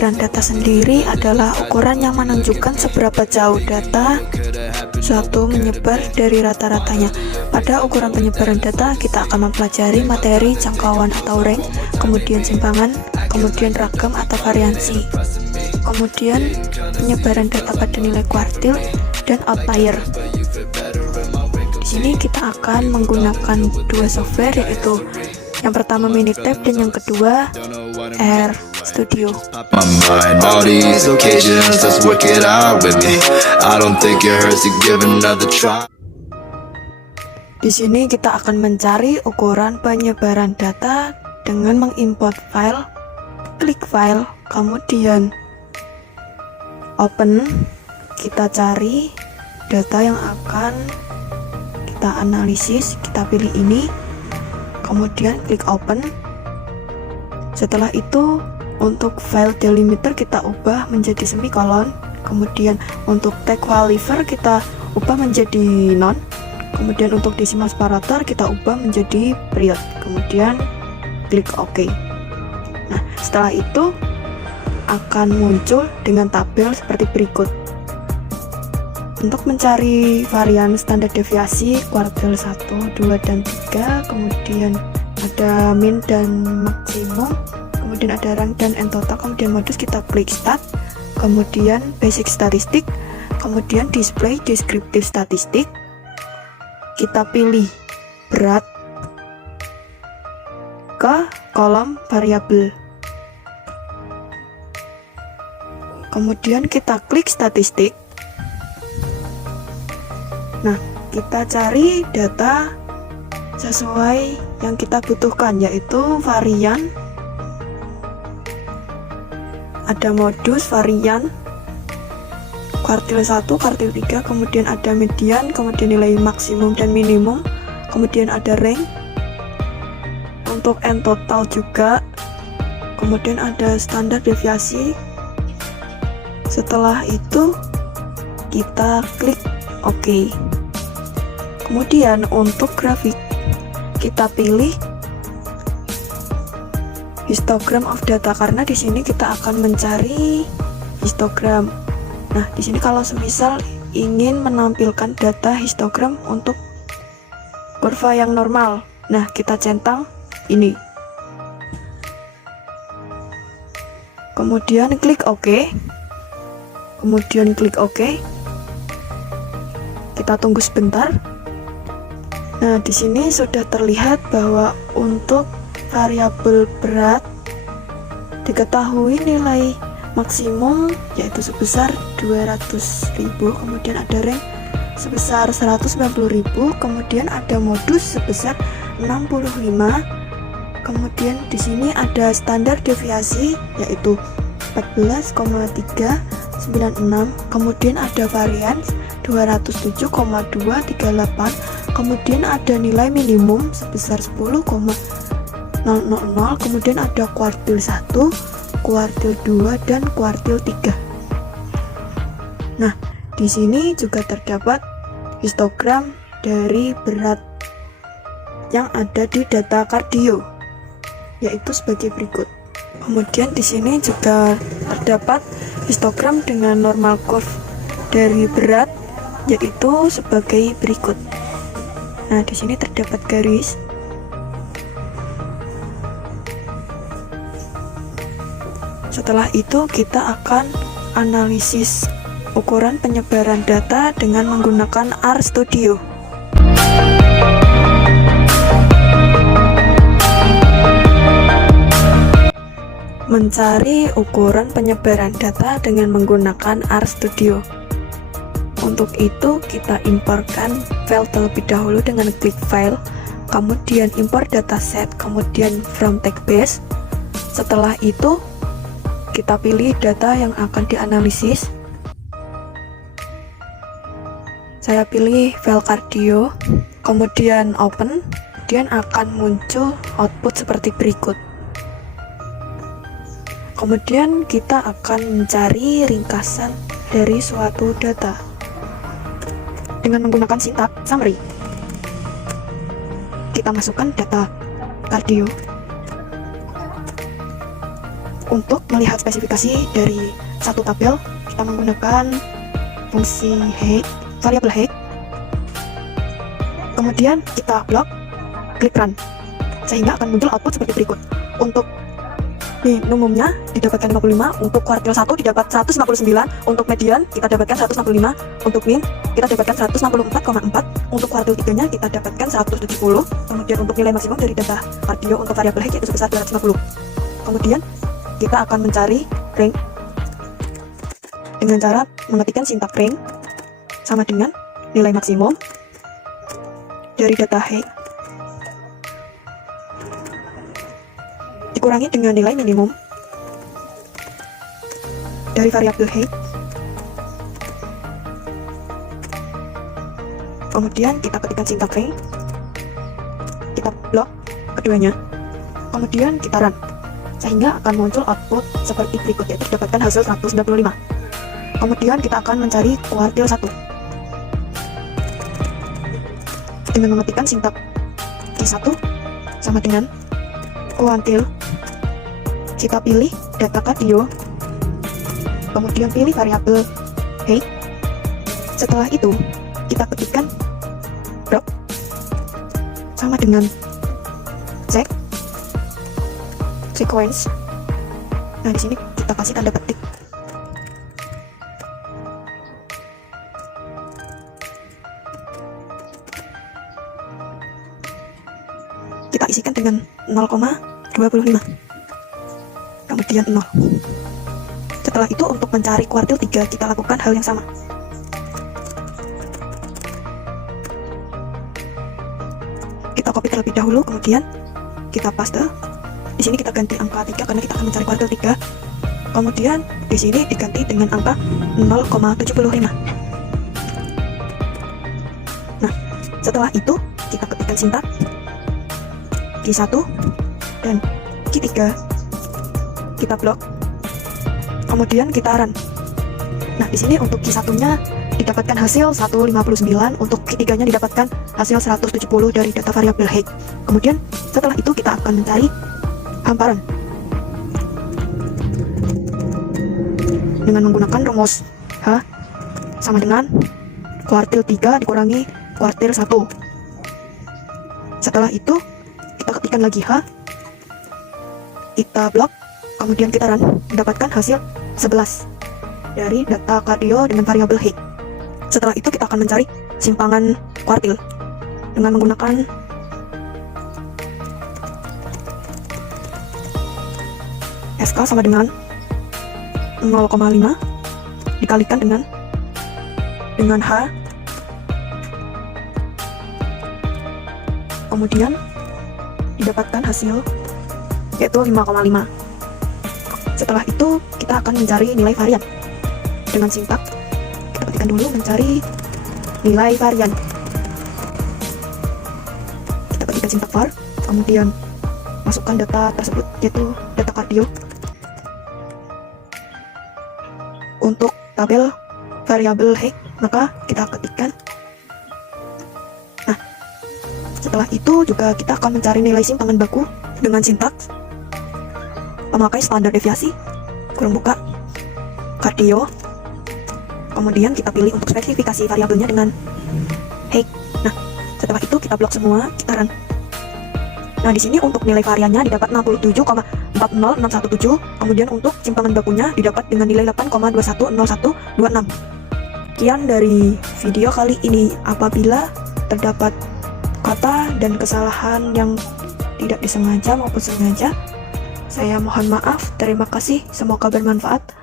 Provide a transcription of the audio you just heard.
penyebaran data sendiri adalah ukuran yang menunjukkan seberapa jauh data suatu menyebar dari rata-ratanya. Pada ukuran penyebaran data, kita akan mempelajari materi, jangkauan atau range, kemudian simpangan, kemudian ragam atau variansi, kemudian penyebaran data pada nilai kuartil, dan outlier. Di sini kita akan menggunakan dua software, yaitu yang pertama Minitab dan yang kedua RStudio. All these occasions, let's work it out with me. I don't think it hurts to give another try. Di sini kita akan mencari ukuran penyebaran data dengan mengimport file, klik file, kemudian open. Kita cari data yang akan kita analisis, kita pilih ini, kemudian klik open. Setelah itu untuk file delimiter kita ubah menjadi semikolon, kemudian untuk tag qualifier kita ubah menjadi non, kemudian untuk decimal separator kita ubah menjadi period, kemudian klik OK. Nah, setelah itu akan muncul dengan tabel seperti berikut. Untuk mencari varian standar deviasi kuartil 1, 2, dan 3, kemudian ada min dan maksimum, kemudian ada rank dan end total, kemudian modus kita klik start, kemudian basic statistik, kemudian display descriptive statistik, kita pilih berat ke kolom variabel, kemudian kita klik statistik. Nah, kita cari data sesuai yang kita butuhkan, yaitu varian, ada modus, varian, kuartil 1, kuartil 3, kemudian ada median, kemudian nilai maksimum dan minimum, kemudian ada rank, untuk end total juga, kemudian ada standar deviasi. Setelah itu kita klik OK. Kemudian untuk grafik kita pilih histogram of data, karena di sini kita akan mencari histogram. Nah, di sini kalau semisal ingin menampilkan data histogram untuk kurva yang normal, nah kita centang ini. Kemudian klik OK. Kemudian klik OK. Kita tunggu sebentar. Nah, di sini sudah terlihat bahwa untuk variabel berat diketahui nilai maksimum yaitu sebesar 200.000, kemudian ada rank sebesar 190.000, kemudian ada modus sebesar 65, kemudian di sini ada standar deviasi yaitu 14,396, kemudian ada varian 207,238, kemudian ada nilai minimum sebesar 10,000, kemudian ada kuartil 1, kuartil 2, dan kuartil 3. Nah, di sini juga terdapat histogram dari berat yang ada di data kardio, yaitu sebagai berikut. Kemudian di sini juga terdapat histogram dengan normal curve dari berat, yaitu sebagai berikut. Nah, di sini terdapat garis. Setelah itu kita akan analisis ukuran penyebaran data dengan menggunakan RStudio. Mencari ukuran penyebaran data dengan menggunakan RStudio. Untuk itu kita imporkan file terlebih dahulu dengan klik file, kemudian import dataset, kemudian from text base. Setelah itu kita pilih data yang akan dianalisis. Saya pilih file kardio, kemudian open, kemudian akan muncul output seperti berikut. Kemudian kita akan mencari ringkasan dari suatu data dengan menggunakan sintak summary. Kita masukkan data kardio, Untuk melihat spesifikasi dari satu tabel, kita menggunakan fungsi height, variabel height. Kemudian kita blok, klik run, sehingga akan muncul output seperti berikut. Untuk minimumnya didapatkan 55, untuk kuartil 1 didapat 159, untuk median kita dapatkan 165, untuk min kita dapatkan 164,4, untuk kuartil 3-nya kita dapatkan 170, kemudian untuk nilai maksimum dari data kardio untuk variabel height yaitu sebesar 250. Kemudian kita akan mencari range dengan cara mengetikkan sintak range sama dengan nilai maksimum dari data height dikurangi dengan nilai minimum dari variabel height. Kemudian kita ketikkan sintak range, kita blok keduanya, kemudian kita run, sehingga akan muncul output seperti berikut, yaitu dapatkan hasil 195. Kemudian kita akan mencari kuartil 1 dengan mengetikkan sintak Q1 sama dengan kuartil. Kita pilih data kardio, kemudian pilih variabel height. Setelah itu kita ketikkan drop sama dengan check sequence. Nah, di sini kita kasih tanda petik. Kita isikan dengan 0,25, kemudian 0. Setelah itu untuk mencari kuartil 3 kita lakukan hal yang sama. Kita copy terlebih dahulu, kemudian kita paste. Di sini kita ganti angka 3 karena kita akan mencari kuartil 3. Kemudian di sini diganti dengan angka 0,75. Nah, setelah itu kita ketikkan sintak Q1 dan Q3. Kita blok, kemudian kita run. Nah, di sini untuk Q1-nya didapatkan hasil 159, untuk Q3-nya didapatkan hasil 170 dari data variabel height. Kemudian setelah itu kita akan mencari hamparan dengan menggunakan rumus H sama dengan kuartil 3 dikurangi kuartil 1. Setelah itu kita ketikkan lagi H, kita blok, kemudian kita run, mendapatkan hasil 11 dari data kardio dengan variabel height. Setelah itu kita akan mencari simpangan kuartil dengan menggunakan SK sama dengan 0,5 dikalikan dengan H, kemudian didapatkan hasil yaitu 5,5. Setelah itu kita akan mencari nilai varian dengan sintak. Kita ketikkan dulu mencari nilai varian. Kita ketikkan sintak var, kemudian masukkan data tersebut yaitu data kardio. Untuk tabel variabel height maka kita ketikkan. Nah, setelah itu juga kita akan mencari nilai simpangan baku dengan sintaks memakai standar deviasi kurung buka kardio. Kemudian kita pilih untuk spesifikasi variabelnya dengan height. Nah, setelah itu kita blok semua, kita run. Nah, di sini untuk nilai variannya didapat 67,40617. Kemudian untuk simpangan bakunya didapat dengan nilai 8,210126. Sekian dari video kali ini. Apabila terdapat kata dan kesalahan yang tidak disengaja maupun sengaja, saya mohon maaf. Terima kasih, semoga bermanfaat.